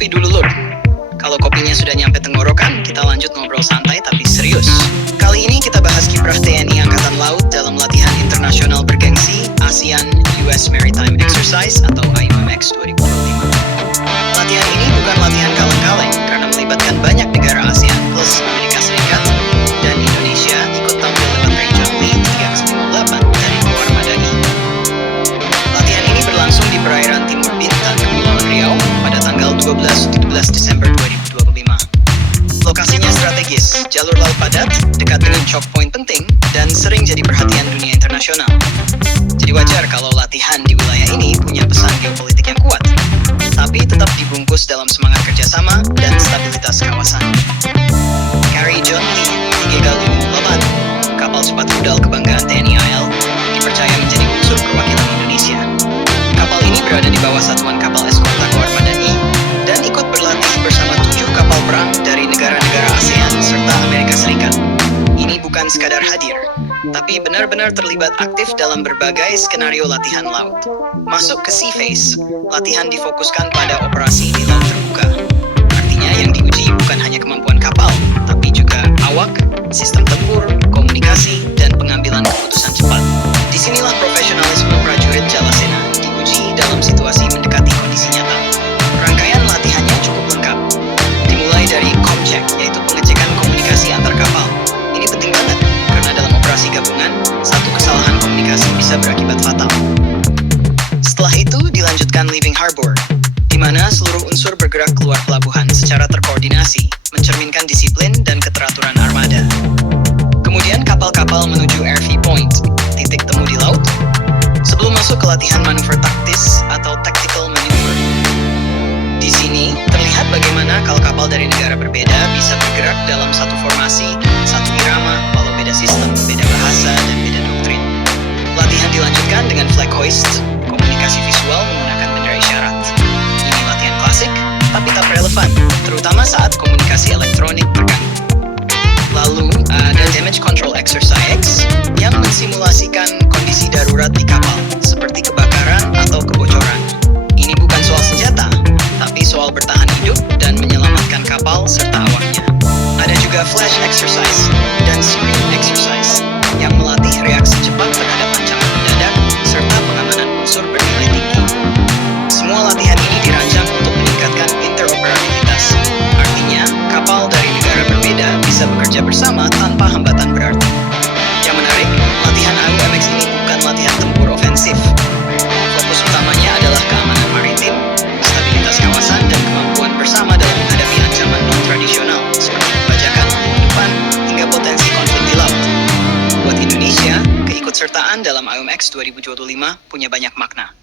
kopi dulu, Lur. Kalau kopinya sudah nyampe tenggorokan, kita lanjut ngobrol santai tapi serius. Kali ini kita bahas kiprah TNI Angkatan Laut dalam latihan internasional bergengsi ASEAN-US Maritime Exercise atau AUMX 2025. Latihan ini bukan latihan kaleng-kaleng karena melibatkan banyak negara ASEAN plus Amerika Serikat, dan Indonesia ikut tampil lewat Ranger Lee 308 dari Luar Madani. Latihan ini berlangsung di perairan Timur Bintang, Kepulauan Riau pada tanggal 12-17 Desember 2025. Lokasinya strategis, jalur laut padat, dekat dengan choke point penting, dan sering jadi perhatian dunia internasional. Jadi wajar kalau latihan di wilayah ini punya pesan geopolitik yang kuat, tapi tetap dibungkus dalam semangat kerjasama dan stabilitas kawasan. KRI John Lee 308, kapal cepat rudal kebanggaan TNI AL, dipercaya menjadi unsur perwakilan Indonesia. Kapal ini berada di bawah satuan kapal eskota Luar Madani dan ikut berlatih bersama 7 kapal perang dari negara-negara ASEAN serta Amerika Serikat. Ini bukan sekadar hadir, tapi benar-benar terlibat aktif dalam berbagai skenario latihan laut. Masuk ke Sea Phase, latihan difokuskan pada operasi di laut terbuka. Artinya yang diuji bukan hanya kemampuan kapal, tapi juga awak, sistem tempur, komunikasi, dan pengambilan keputusan cepat. Disinilah profesionalisme prajurit Jalasena diuji dalam situasi mendekati kondisi nyata. Rangkaian latihannya cukup lengkap. Dimulai dari COMCHECK, yaitu pengecekan komunikasi antar kapal. Ini penting banget, karena dalam operasi gabungan, satu kesalahan komunikasi bisa berakibat fatal. Setelah itu dilanjutkan Leaving Harbor, di mana seluruh unsur bergerak keluar pelabuhan secara terkoordinasi, mencerminkan disiplin dan keteraturan armada. Kemudian kapal-kapal menuju RV Point, titik temu di laut, sebelum masuk ke latihan manuver taktis atau tactical maneuver. Di sini terlihat bagaimana kapal dari negara berbeda bisa bergerak dalam satu formasi, satu irama, walau beda sistem, beda bahasa, dan beda doktrin. Latihan dilanjutkan dengan flag hoist, komunikasi visual menggunakan bendera isyarat. Ini latihan klasik, tapi tak relevan, terutama saat komunikasi elektronik terganggu. Lalu ada damage control exercise yang mensimulasikan kondisi darurat di kapal, seperti kebakaran atau kebocoran. Ini bukan soal senjata, tapi soal bertahan hidup dan menyelamatkan kapal serta awaknya. Ada juga flash exercise dan screen exercise yang melatih reaksi cepat terhadap ancaman mendadak serta pengamanan unsur bernilai tinggi. Semua latihan ini dirancang untuk meningkatkan interoperabilitas. Artinya, kapal dari negara berbeda bisa bekerja bersama tanpa hambatan berarti. Yang menarik, latihan AUMX ini bukan latihan tempur ofensif. Fokus utamanya adalah keamanan maritim, stabilitas kawasan, dan kemampuan bersama dalam menghadapi ancaman non-tradisional seperti pembajakan, penyelundupan, hingga potensi konflik di laut. Buat Indonesia, keikutsertaan dalam AUMX 2025 punya banyak makna.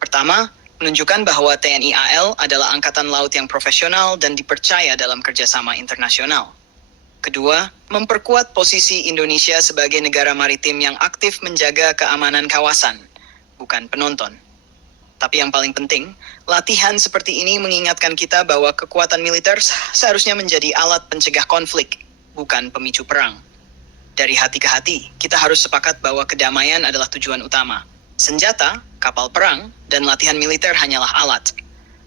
Pertama, menunjukkan bahwa TNI AL adalah angkatan laut yang profesional dan dipercaya dalam kerjasama internasional. Kedua, memperkuat posisi Indonesia sebagai negara maritim yang aktif menjaga keamanan kawasan, bukan penonton. Tapi yang paling penting, latihan seperti ini mengingatkan kita bahwa kekuatan militer seharusnya menjadi alat pencegah konflik, bukan pemicu perang. Dari hati ke hati, kita harus sepakat bahwa kedamaian adalah tujuan utama. Senjata, kapal perang, dan latihan militer hanyalah alat.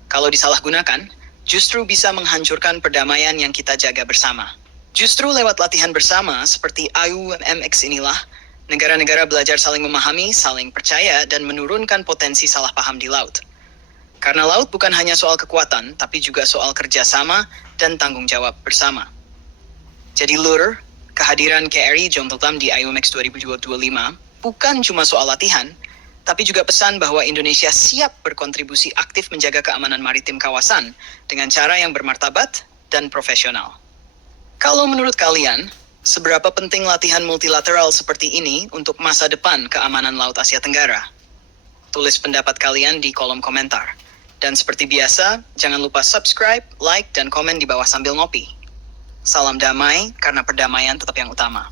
Kalau disalahgunakan, justru bisa menghancurkan perdamaian yang kita jaga bersama. Justru lewat latihan bersama seperti AUMX inilah, negara-negara belajar saling memahami, saling percaya, dan menurunkan potensi salah paham di laut. Karena laut bukan hanya soal kekuatan, tapi juga soal kerjasama dan tanggung jawab bersama. Jadi Lur, kehadiran KRI John Tottam di AUMX 2025 bukan cuma soal latihan, tapi juga pesan bahwa Indonesia siap berkontribusi aktif menjaga keamanan maritim kawasan dengan cara yang bermartabat dan profesional. Kalau menurut kalian, seberapa penting latihan multilateral seperti ini untuk masa depan keamanan Laut Asia Tenggara? Tulis pendapat kalian di kolom komentar. Dan seperti biasa, jangan lupa subscribe, like, dan komen di bawah sambil ngopi. Salam damai, karena perdamaian tetap yang utama.